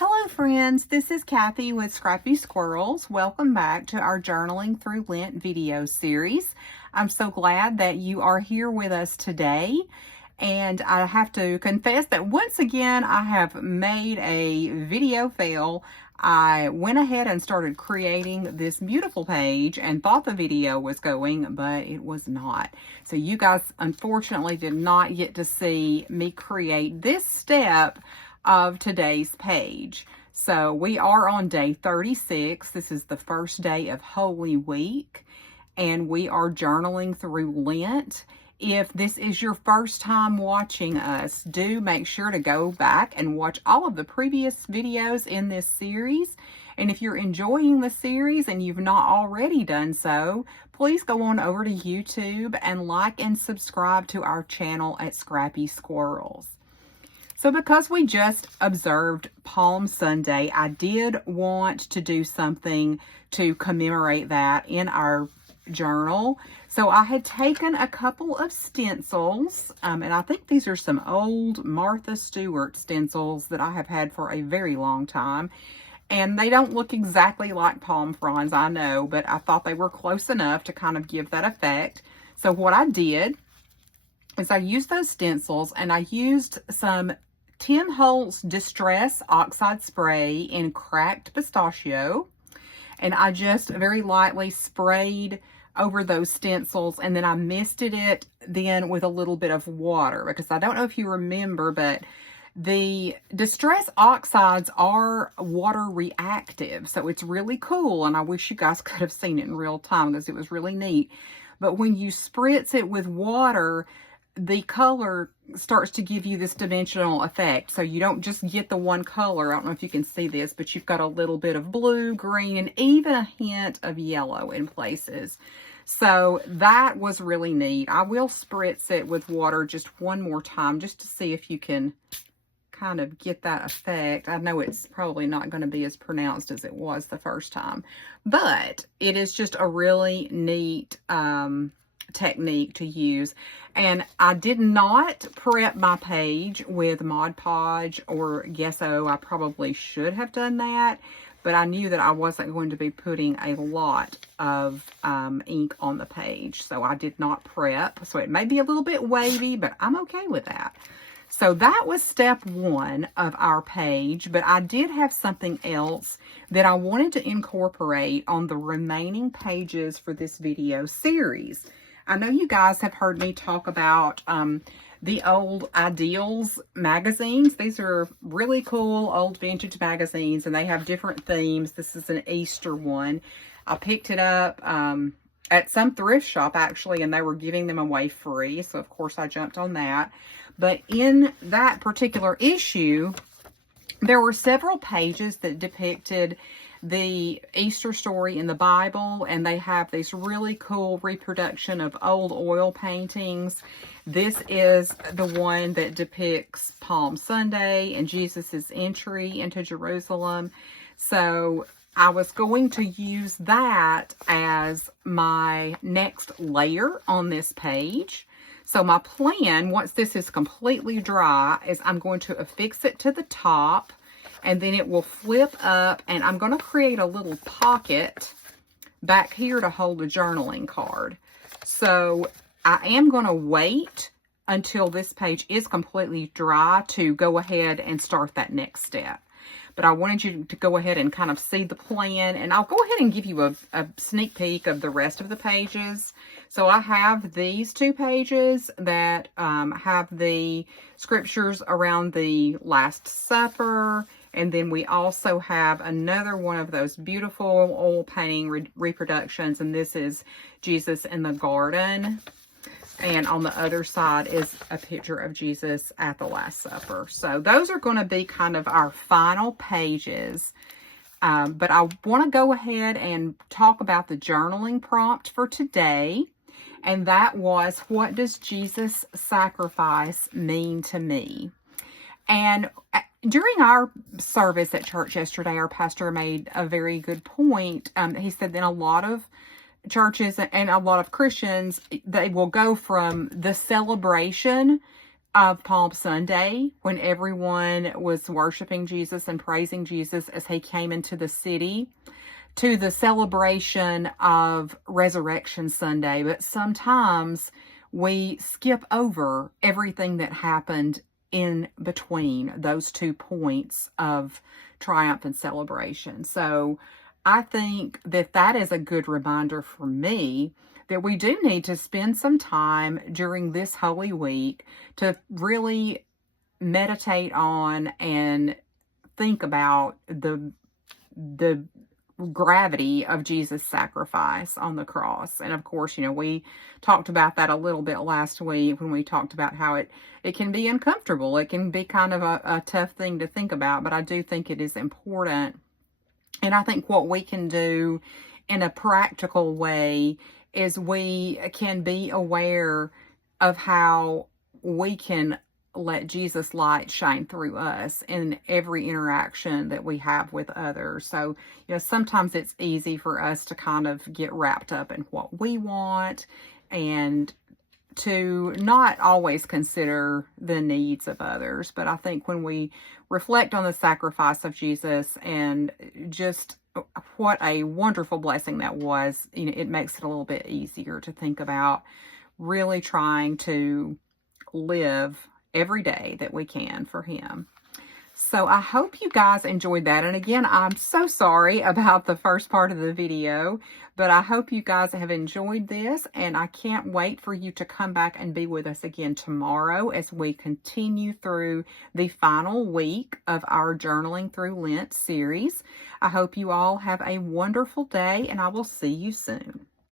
Hello friends, this is Kathy with Scrappy Squirrels. Welcome back to our Journaling Through Lent video series. I'm so glad that you are here with us today. And I have to confess that once again, I have made a video fail. I went ahead and started creating this beautiful page and thought the video was going, but it was not. So you guys unfortunately did not get to see me create this step of today's page. So we are on day 36. This is the first day of Holy Week, and we are journaling through Lent. If this is your first time watching us, do make sure to go back and watch all of the previous videos in this series. And if you're enjoying the series and you've not already done so, please go on over to YouTube and like and subscribe to our channel at Scrappy Squirrels. So because we just observed Palm Sunday, I did want to do something to commemorate that in our journal. So I had taken a couple of stencils, and I think these are some old Martha Stewart stencils that I have had for a very long time. And they don't look exactly like palm fronds, I know, but I thought they were close enough to kind of give that effect. So what I did is I used those stencils and I used some Tim Holtz Distress Oxide Spray in Cracked Pistachio. And I just very lightly sprayed over those stencils, and then I misted it then with a little bit of water, because I don't know if you remember, but the Distress Oxides are water reactive. So it's really cool, and I wish you guys could have seen it in real time because it was really neat. But when you spritz it with water, the color starts to give you this dimensional effect. So you don't just get the one color. I don't know if you can see this, but you've got a little bit of blue, green, and even a hint of yellow in places. So that was really neat. I will spritz it with water just one more time just to see if you can kind of get that effect. I know it's probably not going to be as pronounced as it was the first time, but it is just a really neat technique to use. And I did not prep my page with Mod Podge or Gesso. I probably should have done that, but I knew that I wasn't going to be putting a lot of ink on the page, so I did not prep. So it may be a little bit wavy, but I'm okay with that. So that was step one of our page, but I did have something else that I wanted to incorporate on the remaining pages for this video series. I know you guys have heard me talk about the old Ideals magazines. These are really cool old vintage magazines, and they have different themes. This is an Easter one. I picked it up at some thrift shop, actually, and they were giving them away free. So, of course, I jumped on that. But in that particular issue, there were several pages that depicted the Easter story in the Bible, and they have this really cool reproduction of old oil paintings. This is the one that depicts Palm Sunday and Jesus's entry into Jerusalem. So I was going to use that as my next layer on this page. So my plan, once this is completely dry, is I'm going to affix it to the top, and then it will flip up, and I'm going to create a little pocket back here to hold a journaling card. So I am going to wait until this page is completely dry to go ahead and start that next step. But I wanted you to go ahead and kind of see the plan, and I'll go ahead and give you a sneak peek of the rest of the pages. So I have these two pages that have the scriptures around the Last Supper, and then we also have another one of those beautiful oil painting reproductions, and this is Jesus in the garden. And on the other side is a picture of Jesus at the Last Supper. So those are going to be kind of our final pages. But I want to go ahead and talk about the journaling prompt for today. And that was, what does Jesus' sacrifice mean to me? And during our service at church yesterday, our pastor made a very good point. He said that a lot of churches and a lot of Christians, they will go from the celebration of Palm Sunday, when everyone was worshiping Jesus and praising Jesus as he came into the city, to the celebration of Resurrection Sunday. But sometimes we skip over everything that happened in between those 2 points of triumph and celebration. So I think that that is a good reminder for me that we do need to spend some time during this Holy Week to really meditate on and think about the gravity of Jesus' sacrifice on the cross. And of course, we talked about that a little bit last week when we talked about how it can be uncomfortable. It can be kind of a tough thing to think about, but I do think it is important. And I think what we can do in a practical way is we can be aware of how we can let Jesus' light shine through us in every interaction that we have with others. So, sometimes it's easy for us to kind of get wrapped up in what we want and to not always consider the needs of others. But I think when we reflect on the sacrifice of Jesus and just what a wonderful blessing that was, it makes it a little bit easier to think about really trying to live every day that we can for him. So I hope you guys enjoyed that. And again, I'm so sorry about the first part of the video, but I hope you guys have enjoyed this, and I can't wait for you to come back and be with us again tomorrow as we continue through the final week of our Journaling Through Lent series. I hope you all have a wonderful day, and I will see you soon.